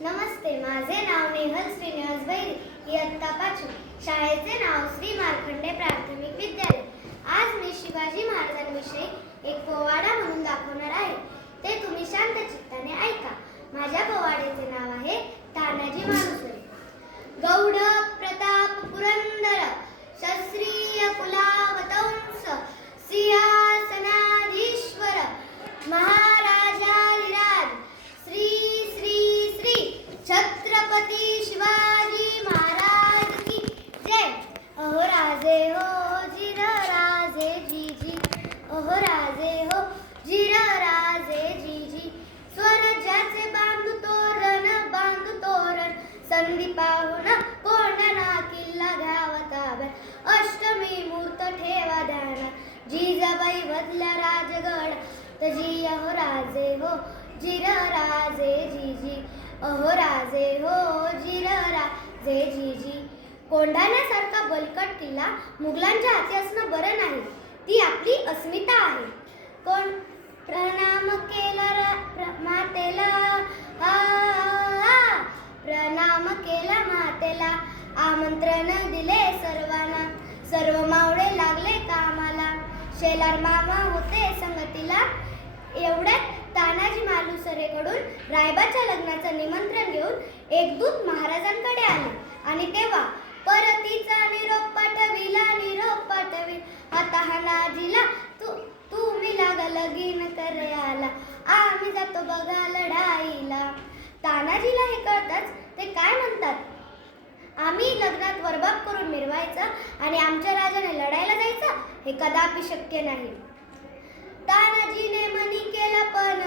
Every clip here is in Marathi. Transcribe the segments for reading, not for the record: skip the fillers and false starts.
नमस्ते, माझे नाव नेहल श्रीनिवास भैरी, इयत्ता 5वी. शाळेचे नाव श्री मार्कंडे प्राथमिक विद्यालय. आज मी शिवाजी महाराजांविषयी एक पोवाडा म्हणून दाखवणार आहे. ते तुम्ही शांत चित्ताने ऐका. माझ्या पोवाड्याचे नाव आहे तानाजी मालुसरे. गौड प्रताप पुरंदर क्षत्रिय कुलावतंस सिंहासनाधीश्वर महाराजाधिराज श्री श्री श्री छत्रपती शिवाजी महाराज की जय. अहो राजे हो जिर राजे जी, अहो राजे हो जिर राजे जी. स्वराज्याचे बांधू तोरण संधी पाहून कोंढाणा किल्ला घ्यावा ताब्यात. अष्टमी मूर्त ठेवा ध्यानात जिजाबाई वदल्या राजगड तजी. अहो राजे हो जिर राजे जी, अहो राजे हो जिर राजे जी. कोंढाण्यासारखा बलकट किल्ला मुघलांच्या हाती असणं बरं नाही. ती आपली अस्मिता आहे. कोण प्रणाम केला मातेला, प्रणाम केला मातेला. आमंत्रण दिले सर्वांना, सर्व मावळे लागले कामाला. शेलार मामा होते संगतीला. एवढ्यात तानाजी मालुसरेकडून रायबाच्या लग्नाचं निमंत्रण घेऊन एक दूत महाराजांकडे आले आणि तेव्हा परतीचा निरोप पाठवी. आता हा नाजीला तुम्ही लागा लगीन करायला. आम्ही जातो बघा लढाईला. तानाजीला हे कळताच ते काय म्हणतात, आम्ही लग्नात वरबाप करून मिरवायचं आणि आमच्या राजाने लढायला जायचं, हे कदापि शक्य नाही. तानाजीने मनी केला पण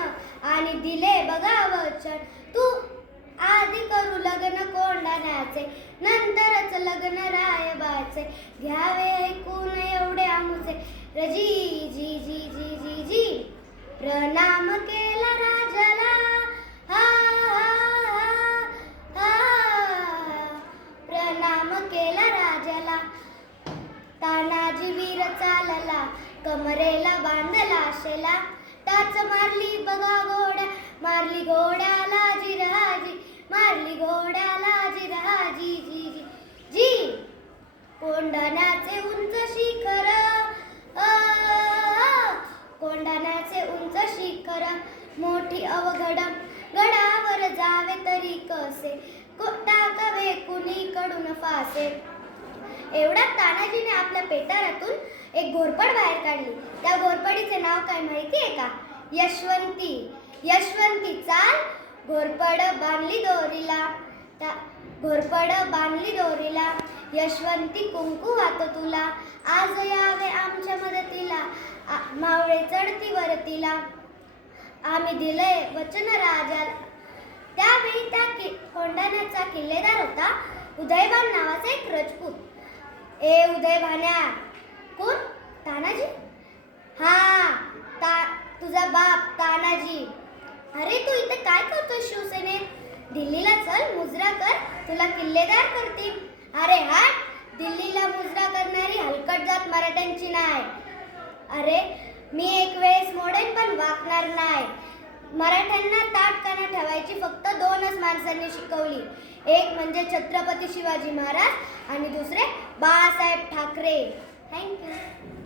आणि दिले बघा वचन. तू आधी करू लग्न कोंढाण्याचे, नंतरच लग्न रायबाचे. घ्यावे ऐकून एवढे आमुचे रजी जी जी जी जी जी. प्रणाम केला राजाला, हा प्रणाम केला राजाला. तानाजी वीर चालला, कमरेला बांधला शेला. टाच मारली बघा घोड्या, मारली घोड्याला जिराजी, मारली घोड्याला जिराजी जी जी जी. कोंढाण्याचे उंच शिखर, कोंढाण्याचे उंच शिखर मोठी अवघड. गडावर जावे तरी कसे, टाकावे कुणीकडून फासे. एवढ्यात तानाजीने आपल्या पेटारातून एक घोरपड बाहेर काढली. त्या घोरपडीचे नाव काय माहिती आहे का? यशवंती. यशवंती चाल, घोरपड बांधली दोरीला. घोरपड बांधली दोरीला. यशवंती कुंकू वाहतो तुला, आज यावे आमच्या मदतीला. मावळे चढती वरतीला, आम्ही दिले वचन राजाला. त्यावेळी त्या कोंढाण्याचा किल्लेदार होता उदयभान नावाचा एक राजपूत. ए उदयभान्या. कोण? तानाजी. तुझा बाप तानाजी. अरे तू इथे काय करतोय शिवसेनेत? दिल्लीला चल, मुजरा कर, तुला किल्लेदार करतील. अरे हाट, दिल्लीला मुजरा करणारी हलकट जात मराठ्यांची नाही. अरे मी एक वेळेस मोडेन पण वाकणार नाही. मराठ्यांना ताटकाना ठेवायची फक्त 2च माणसांनी शिकवली. एक म्हणजे छत्रपती शिवाजी महाराज आणि दुसरे बाळासाहेब ठाकरे. थँक्यू.